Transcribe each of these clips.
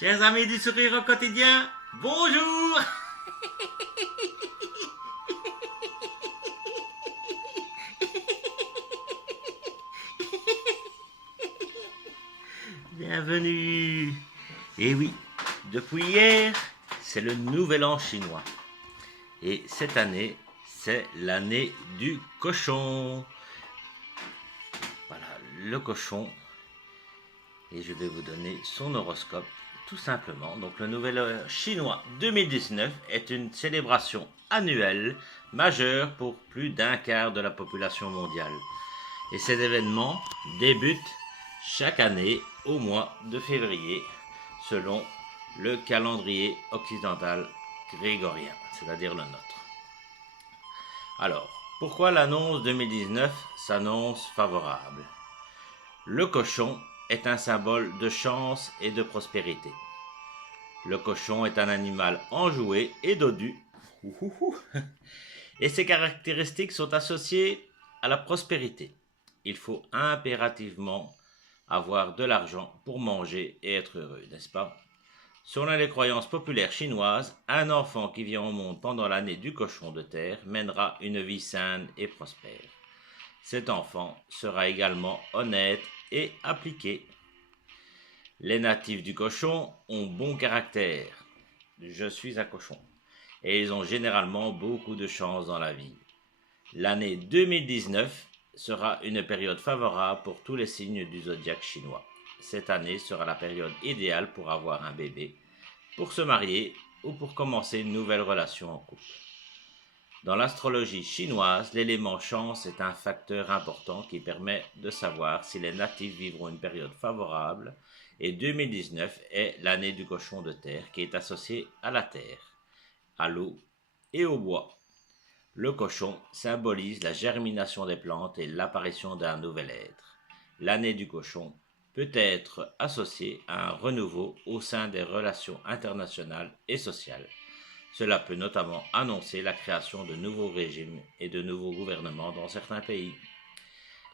Chers amis du sourire au quotidien, bonjour. Bienvenue. Et oui, depuis hier, c'est le nouvel an chinois. Et cette année, c'est l'année du cochon. Voilà, le cochon. Et je vais vous donner son horoscope, tout simplement. Donc le nouvel an chinois 2019 est une célébration annuelle majeure pour plus d'un quart de la population mondiale. Et cet événement débute chaque année au mois de février, selon le calendrier occidental grégorien, c'est-à-dire le nôtre. Alors, pourquoi l'annonce 2019 s'annonce favorable? Le cochon est un symbole de chance et de prospérité. Le cochon est un animal enjoué et dodu, et ses caractéristiques sont associées à la prospérité. Il faut impérativement avoir de l'argent pour manger et être heureux, n'est-ce pas? Selon les croyances populaires chinoises, un enfant qui vient au monde pendant l'année du cochon de terre mènera une vie saine et prospère. Cet enfant sera également honnête et appliqué. Les natifs du cochon ont bon caractère. Je suis un cochon. Et ils ont généralement beaucoup de chance dans la vie. L'année 2019 sera une période favorable pour tous les signes du zodiaque chinois. Cette année sera la période idéale pour avoir un bébé, pour se marier ou pour commencer une nouvelle relation en couple. Dans l'astrologie chinoise, l'élément chance est un facteur important qui permet de savoir si les natifs vivront une période favorable, et 2019 est l'année du cochon de terre qui est associée à la terre, à l'eau et au bois. Le cochon symbolise la germination des plantes et l'apparition d'un nouvel être. L'année du cochon peut être associée à un renouveau au sein des relations internationales et sociales. Cela peut notamment annoncer la création de nouveaux régimes et de nouveaux gouvernements dans certains pays.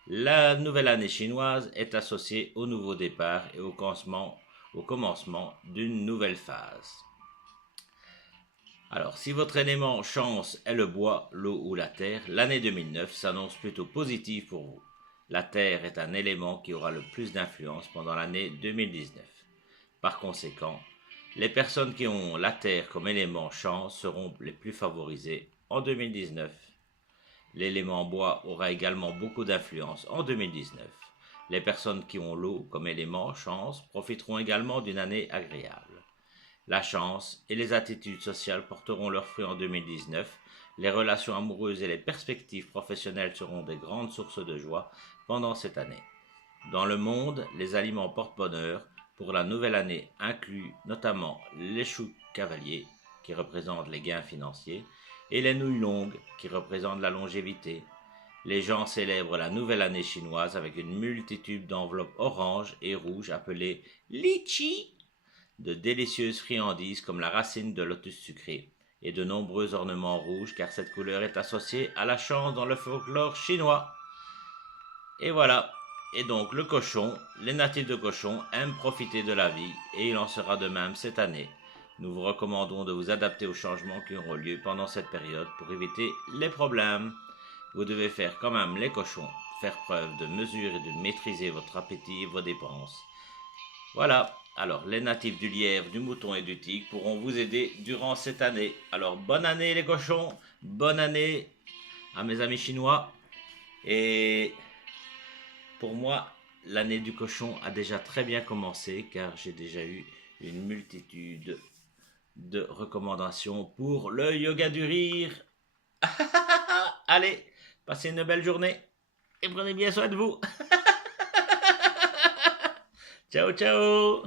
La nouvelle année chinoise est associée au nouveau départ et au commencement d'une nouvelle phase. Alors, si votre élément chance est le bois, l'eau ou la terre, l'année 2009 s'annonce plutôt positive pour vous. La terre est un élément qui aura le plus d'influence pendant l'année 2019. Par conséquent, les personnes qui ont la terre comme élément chance seront les plus favorisées en 2019. L'élément bois aura également beaucoup d'influence en 2019. Les personnes qui ont l'eau comme élément chance profiteront également d'une année agréable. La chance et les attitudes sociales porteront leurs fruits en 2019. Les relations amoureuses et les perspectives professionnelles seront des grandes sources de joie pendant cette année. Dans le monde, les aliments porte-bonheur pour la nouvelle année incluent notamment les choux cavaliers, qui représentent les gains financiers, et les nouilles longues, qui représentent la longévité. Les gens célèbrent la nouvelle année chinoise avec une multitude d'enveloppes oranges et rouges appelées litchi, de délicieuses friandises comme la racine de lotus sucré, et de nombreux ornements rouges car cette couleur est associée à la chance dans le folklore chinois. Et voilà. Et donc le cochon, les natifs de cochon aiment profiter de la vie et il en sera de même cette année. Nous vous recommandons de vous adapter aux changements qui auront lieu pendant cette période pour éviter les problèmes. Vous devez faire quand même les cochons, faire preuve de mesure et de maîtriser votre appétit et vos dépenses. Voilà, alors les natifs du lièvre, du mouton et du tigre pourront vous aider durant cette année. Alors bonne année les cochons, bonne année à mes amis chinois. Et pour moi, l'année du cochon a déjà très bien commencé car j'ai déjà eu une multitude de recommandations pour le yoga du rire. Allez, passez une belle journée et prenez bien soin de vous. Ciao, ciao.